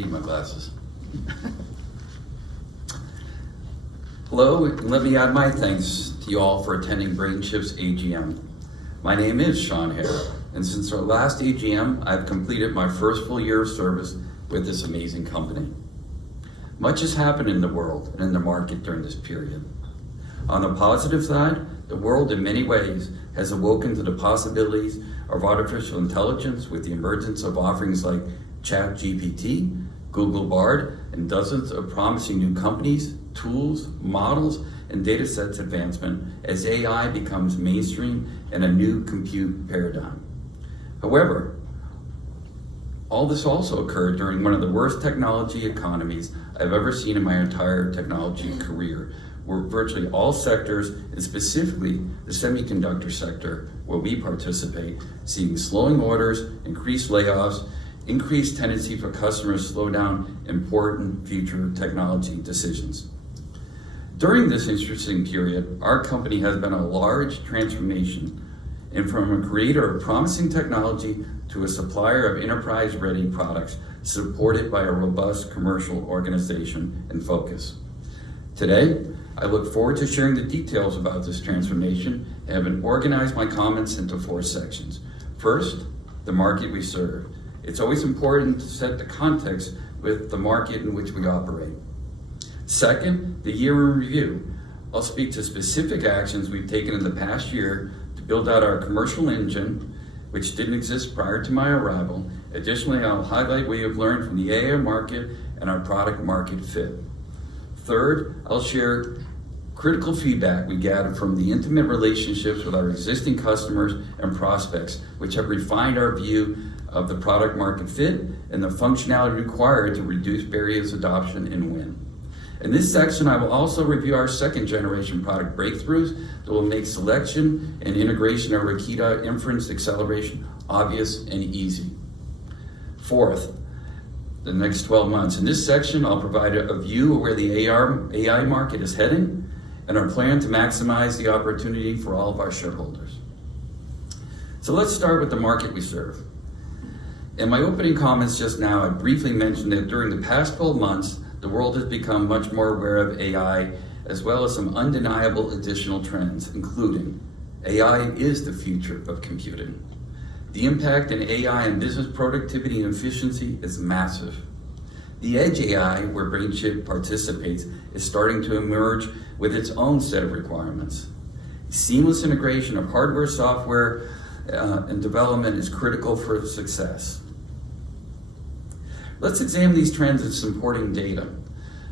need my glasses. Hello, and let me add my thanks to you all for attending Brainchip's AGM. My name is Sean Hehir, and since our last AGM, I've completed my first full year of service with this amazing company. Much has happened in the world and in the market during this period. On the positive side, the world in many ways has awoken to the possibilities of artificial intelligence with the emergence of offerings like ChatGPT, Google Bard, and dozens of promising new companies, tools, models, and data sets advancement as AI becomes mainstream and a new compute paradigm. However, all this also occurred during one of the worst technology economies I've ever seen in my entire technology career, where virtually all sectors, and specifically the semiconductor sector where we participate, seeing slowing orders, increased layoffs, increased tendency for customers to slow down important future technology decisions. During this interesting period, our company has been a large transformation, and from a creator of promising technology to a supplier of enterprise-ready products supported by a robust commercial organization and focus. Today, I look forward to sharing the details about this transformation and have organized my comments into 4 sections. First, the market we serve. It's always important to set the context with the market in which we operate. Second, the year in review. I'll speak to specific actions we've taken in the past year to build out our commercial engine, which didn't exist prior to my arrival. Additionally, I'll highlight what we have learned from the AI market and our product market fit. Third, I'll share critical feedback we gathered from the intimate relationships with our existing customers and prospects, which have refined our view of the product market fit and the functionality required to reduce barriers to adoption and win. In this section, I will also review our 2nd generation product breakthroughs that will make selection and integration of Akida inference acceleration obvious and easy. Fourth, the next 12 months. In this section, I'll provide a view of where the AI market is heading and our plan to maximize the opportunity for all of our shareholders. So let's start with the market we serve. In my opening comments just now, I briefly mentioned that during the past 12 months, the world has become much more aware of AI, as well as some undeniable additional trends, including AI is the future of computing. The impact in AI on business productivity and efficiency is massive. The edge AI, where Brainchip participates, is starting to emerge with its own set of requirements. Seamless integration of hardware, software, and development is critical for success. Let's examine these trends and supporting data.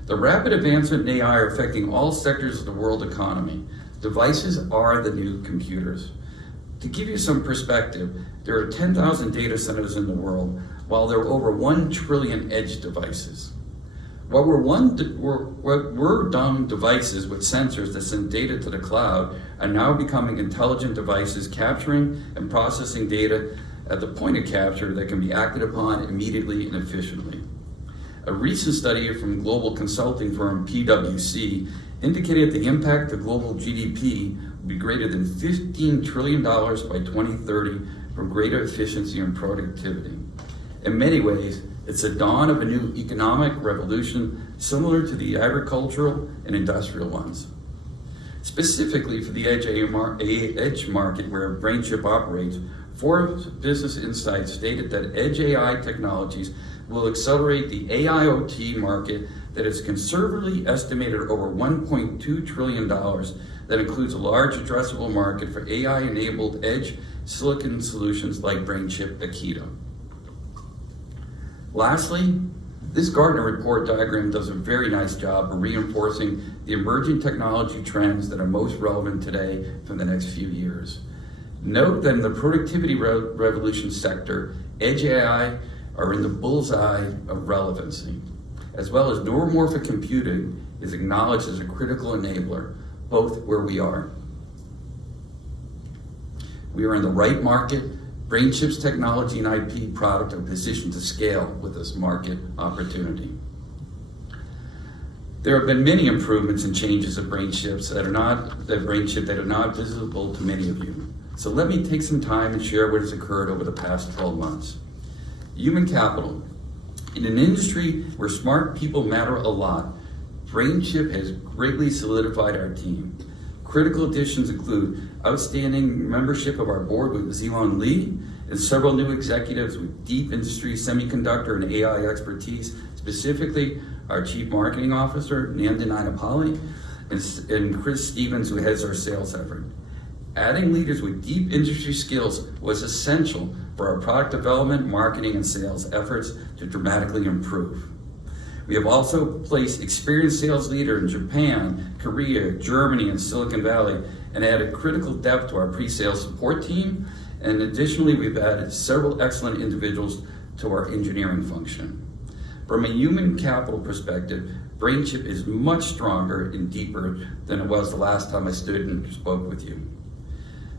The rapid advancement in AI are affecting all sectors of the world economy. Devices are the new computers. To give you some perspective, there are 10,000 data centers in the world, while there are over 1 trillion edge devices. What were dumb devices with sensors that send data to the cloud are now becoming intelligent devices capturing and processing data at the point of capture that can be acted upon immediately and efficiently. A recent study from global consulting firm PwC indicated the impact to global GDP will be greater than $15 trillion by 2030 from greater efficiency and productivity. In many ways, it's the dawn of a new economic revolution similar to the agricultural and industrial ones. Specifically for the edge market where Brainchip operates, Forbes Business Insights stated that edge AI technologies will accelerate the AIoT market that is conservatively estimated at over $1.2 trillion. That includes a large addressable market for AI-enabled edge silicon solutions like Brainchip Akida. Lastly, this Gartner report diagram does a very nice job of reinforcing the emerging technology trends that are most relevant today for the next few years. Note that in the productivity revolution sector, edge AI are in the bullseye of relevancy, as well as neuromorphic computing is acknowledged as a critical enabler, both where we are. We are in the right market. Brainchip's technology and IP product are positioned to scale with this market opportunity. There have been many improvements and changes at Brainchip that are not visible to many of you. So let me take some time and share what has occurred over the past 12 months. Human capital. In an industry where smart people matter a lot, Brainchip has greatly solidified our team. Critical additions include outstanding membership of our board with Zilong Li and several new executives with deep industry semiconductor and AI expertise, specifically our Chief Marketing Officer, Nandan Inapalli, and Chris Stevens, who heads our sales effort. Adding leaders with deep industry skills was essential for our product development, marketing, and sales efforts to dramatically improve. We have also placed experienced sales leaders in Japan, Korea, Germany, and Silicon Valley, and added critical depth to our pre-sales support team. And additionally, we've added several excellent individuals to our engineering function. From a human capital perspective, Brainchip is much stronger and deeper than it was the last time I stood and spoke with you.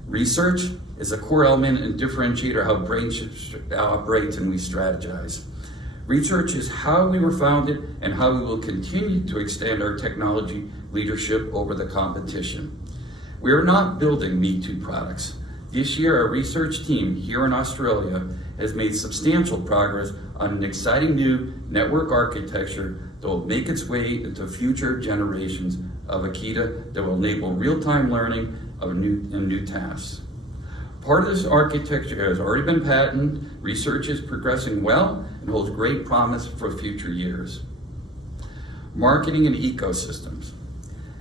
Research is a core element and differentiator how Brainchip operates and we strategize. Research is how we were founded and how we will continue to extend our technology leadership over the competition. We are not building me-too products. This year, our research team here in Australia has made substantial progress on an exciting new network architecture that will make its way into future generations of Akita that will enable real-time learning of new tasks. Part of this architecture has already been patented, research is progressing well, and holds great promise for future years. Marketing and ecosystems.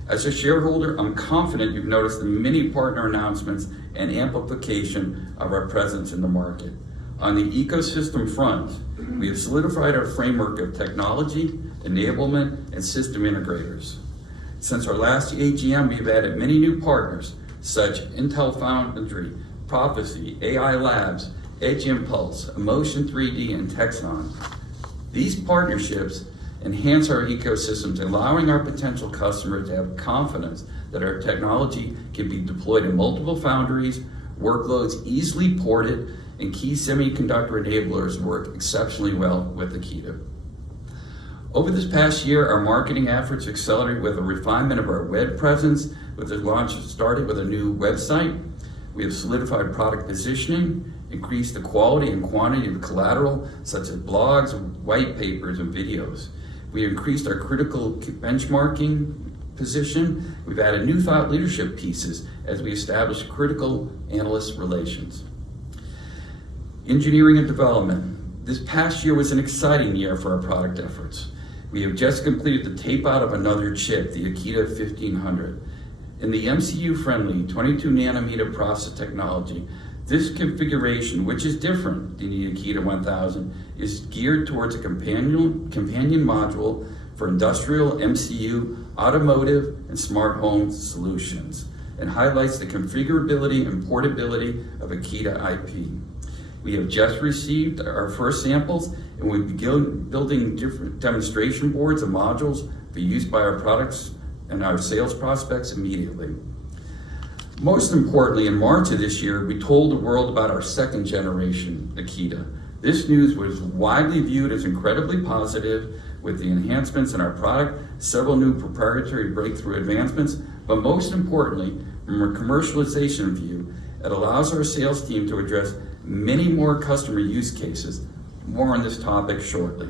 As a shareholder, I'm confident you've noticed the many partner announcements and amplification of our presence in the market. On the ecosystem front, we have solidified our framework of technology, enablement, and system integrators. Since our last AGM, we've added many new partners, such Intel Foundry, Prophecy, AI Labs, Edge Impulse, Emotion 3D, and Texon. These partnerships enhance our ecosystems, allowing our potential customers to have confidence that our technology can be deployed in multiple foundries, workloads easily ported, and key semiconductor enablers work exceptionally well with Akita. Over this past year, our marketing efforts accelerated with a refinement of our web presence, with the launch started with a new website. We have solidified product positioning, increased the quality and quantity of collateral, such as blogs, white papers, and videos. We increased our critical benchmarking position. We've added new thought leadership pieces as we establish critical analyst relations. Engineering and development. This past year was an exciting year for our product efforts. We have just completed the tape out of another chip, the Akita 1500. In the MCU-friendly 22 nanometer process technology, this configuration, which is different than the Akita 1000, is geared towards a companion module for industrial, MCU, automotive, and smart home solutions, and highlights the configurability and portability of Akita IP. We have just received our first samples, and we begin building different demonstration boards and modules for use by our products and our sales prospects immediately. Most importantly, in March of this year, we told the world about our second generation Akita. This news was widely viewed as incredibly positive, with the enhancements in our product, several new proprietary breakthrough advancements, but most importantly, from a commercialization view, it allows our sales team to address many more customer use cases. More on this topic shortly.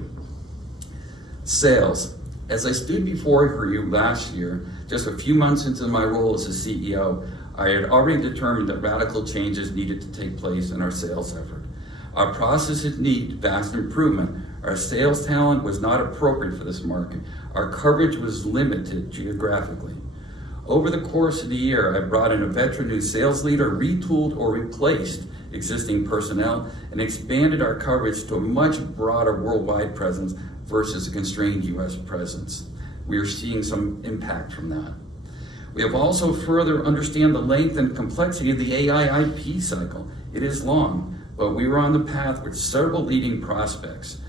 Sales. As I stood before you last year, just a few months into my role as a CEO, I had already determined that radical changes needed to take place in our sales effort. Our processes need vast improvement. Our sales talent was not appropriate for this market. Our coverage was limited geographically. Over the course of the year, I brought in a veteran new sales leader, retooled or replaced existing personnel, and expanded our coverage to a much broader worldwide presence versus a constrained US presence. We are seeing some impact from that. We have also further understand the length and complexity of the AI IP cycle. It is long, but we were on the path with several leading prospects.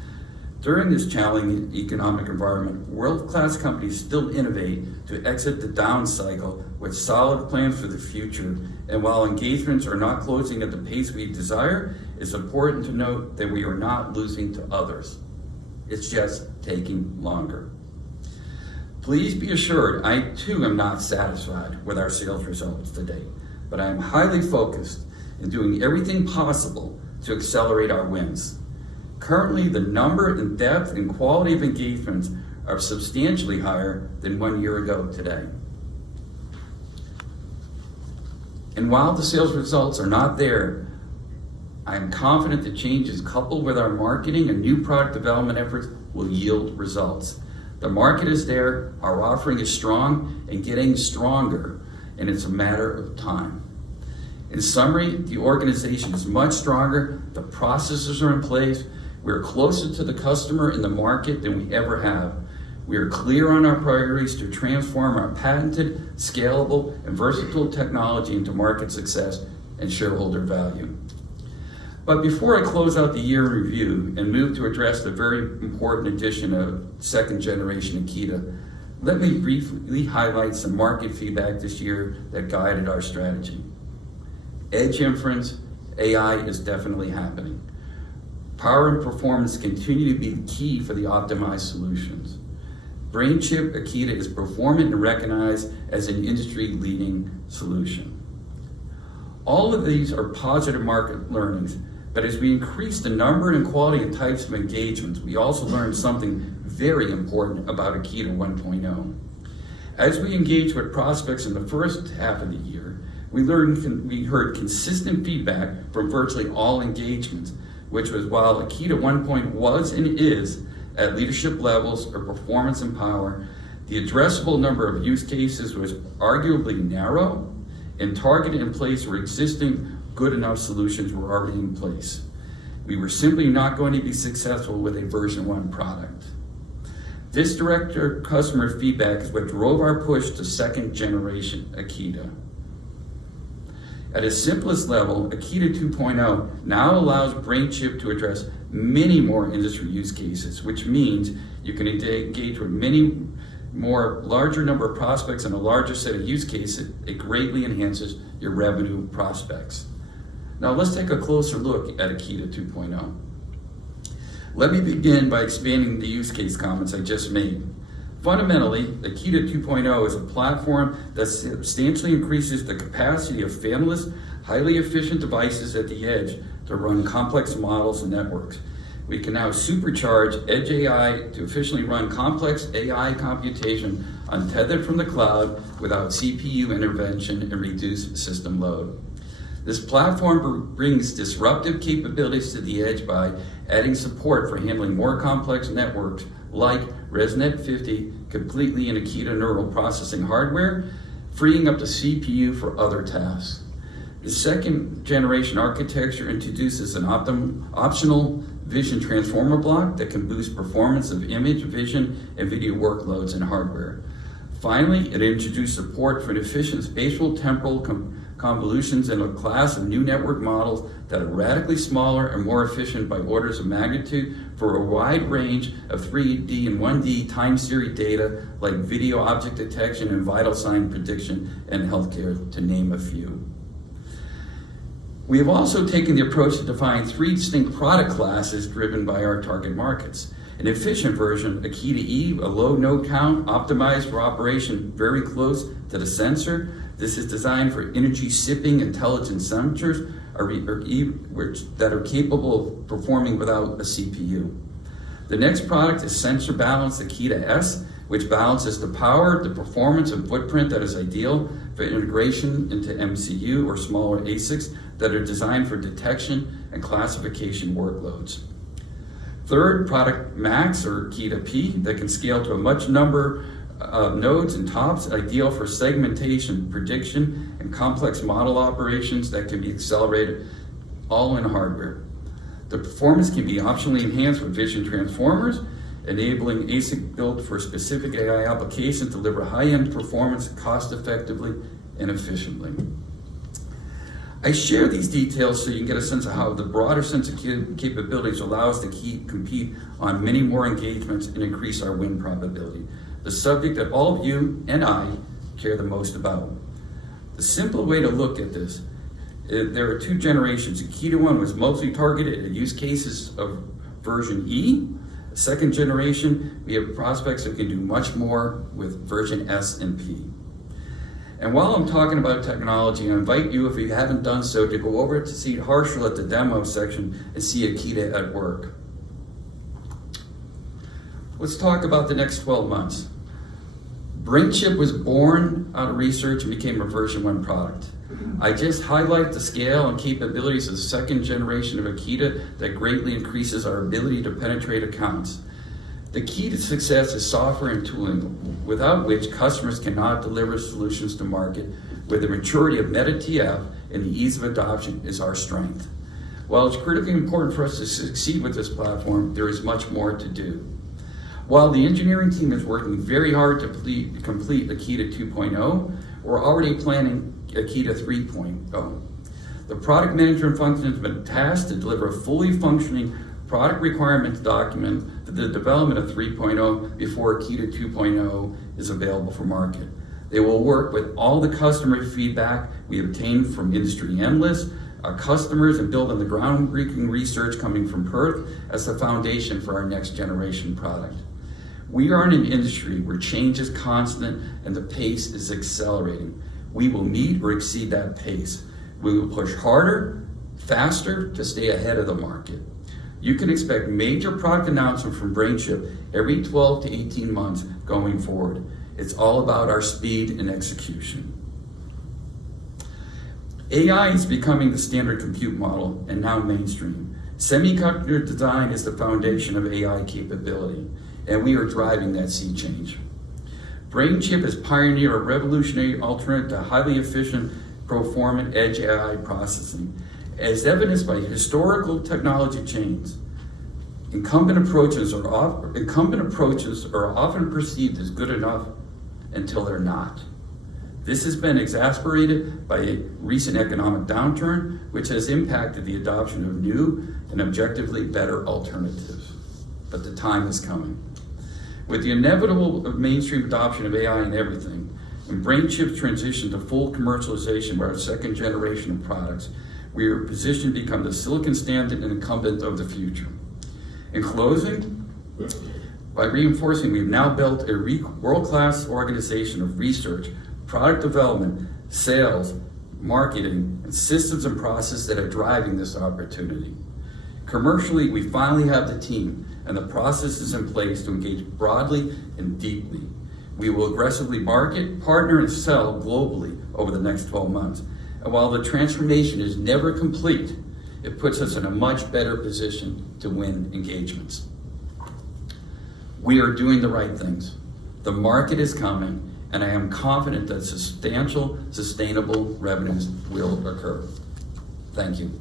During this challenging economic environment, world-class companies still innovate to exit the down cycle with solid plans for the future. And while engagements are not closing at the pace we desire, it's important to note that we are not losing to others. It's just taking longer. Please be assured, I too am not satisfied with our sales results to date, but I am highly focused in doing everything possible to accelerate our wins. Currently, the number and depth and quality of engagements are substantially higher than 1 year ago today. And while the sales results are not there, I am confident the changes coupled with our marketing and new product development efforts will yield results. The market is there, our offering is strong and getting stronger, and it's a matter of time. In summary, the organization is much stronger, the processes are in place, we're closer to the customer in the market than we ever have. We are clear on our priorities to transform our patented, scalable, and versatile technology into market success and shareholder value. But before I close out the year in review and move to address the very important addition of second generation Akida, let me briefly highlight some market feedback this year that guided our strategy. Edge inference, AI is definitely happening. Power and performance continue to be the key for the optimized solutions. Brainchip Akida is performant and recognized as an industry-leading solution. All of these are positive market learnings, but as we increase the number and quality and types of engagements, we also learned something very important about Akida 1.0. As we engaged with prospects in the first half of the year, we heard consistent feedback from virtually all engagements, which was while Akida 1.0 was and is at leadership levels of performance and power, the addressable number of use cases was arguably narrow and targeted in place where existing good enough solutions were already in place. We were simply not going to be successful with a version 1 product. This direct customer feedback is what drove our push to second generation Akida. At its simplest level, Akida 2.0 now allows Brainchip to address many more industry use cases, which means you can engage with many more larger number of prospects and a larger set of use cases. It greatly enhances your revenue prospects. Now let's take a closer look at Akida 2.0. Let me begin by expanding the use case comments I just made. Fundamentally, Akida 2.0 is a platform that substantially increases the capacity of fanless, highly efficient devices at the edge to run complex models and networks. We can now supercharge Edge AI to efficiently run complex AI computation untethered from the cloud without CPU intervention and reduced system load. This platform brings disruptive capabilities to the edge by adding support for handling more complex networks like ResNet 50 completely in Akida neural processing hardware, freeing up the CPU for other tasks. The second generation architecture introduces an optional vision transformer block that can boost performance of image, vision, and video workloads in hardware. Finally, it introduced support for an efficient spatial temporal convolutions in a class of new network models that are radically smaller and more efficient by orders of magnitude for a wide range of 3D and 1D time series data like video object detection and vital sign prediction and healthcare, to name a few. We have also taken the approach to define 3 distinct product classes driven by our target markets. An efficient version, Akida E, a low node count, optimized for operation very close to the sensor. This is designed for energy sipping intelligent sensors that are capable of performing without a CPU. The next product is sensor balanced Akida S, which balances the power, the performance, and footprint that is ideal for integration into MCU or smaller ASICs that are designed for detection and classification workloads. Third, product Max or Akida P that can scale to a much number of nodes and tops, ideal for segmentation, prediction, and complex model operations that can be accelerated all in hardware. The performance can be optionally enhanced with vision transformers, enabling ASIC built for specific AI applications to deliver high-end performance cost effectively and efficiently. I share these details so you can get a sense of how the broader sense of capabilities allow us to compete on many more engagements and increase our win probability, the subject that all of you and I care the most about. The simple way to look at this, there are 2 generations. Akida 1 was mostly targeted at use cases of version E. Second generation, we have prospects that can do much more with version S and P. And while I'm talking about technology, I invite you, if you haven't done so, to go over to see Harshal at the demo section and see Akida at work. Let's talk about the next 12 months. Brainchip was born out of research and became a version 1 product. I just highlight the scale and capabilities of the second generation of Akita that greatly increases our ability to penetrate accounts. The key to success is software and tooling, without which customers cannot deliver solutions to market, where the maturity of MetaTF and the ease of adoption is our strength. While it's critically important for us to succeed with this platform, there is much more to do. While the engineering team is working very hard to complete Akita 2.0, we're already planning Akita 3.0. The product management function has been tasked to deliver a fully functioning product requirements document for the development of 3.0 before Akita 2.0 is available for market. They will work with all the customer feedback we obtained from industry analysts, our customers, and build on the groundbreaking research coming from Perth as the foundation for our next generation product. We are in an industry where change is constant and the pace is accelerating. We will meet or exceed that pace. We will push harder, faster to stay ahead of the market. You can expect major product announcements from Brainchip every 12 to 18 months going forward. It's all about our speed and execution. AI is becoming the standard compute model and now mainstream. Semiconductor design is the foundation of AI capability, and we are driving that sea change. Brainchip has pioneered a revolutionary alternative to highly efficient performant edge AI processing. As evidenced by historical technology changes, incumbent approaches are often perceived as good enough until they're not. This has been exacerbated by a recent economic downturn, which has impacted the adoption of new and objectively better alternatives. But the time is coming. With the inevitable mainstream adoption of AI in everything, and Brainchip's transition to full commercialization by our second generation of products, we are positioned to become the silicon standard and incumbent of the future. In closing, by reinforcing, we've now built a world-class organization of research, product development, sales, marketing, and systems and processes that are driving this opportunity. Commercially, we finally have the team and the processes in place to engage broadly and deeply. We will aggressively market, partner, and sell globally over the next 12 months. And while the transformation is never complete, it puts us in a much better position to win engagements. We are doing the right things. The market is coming, and I am confident that substantial, sustainable revenues will occur. Thank you.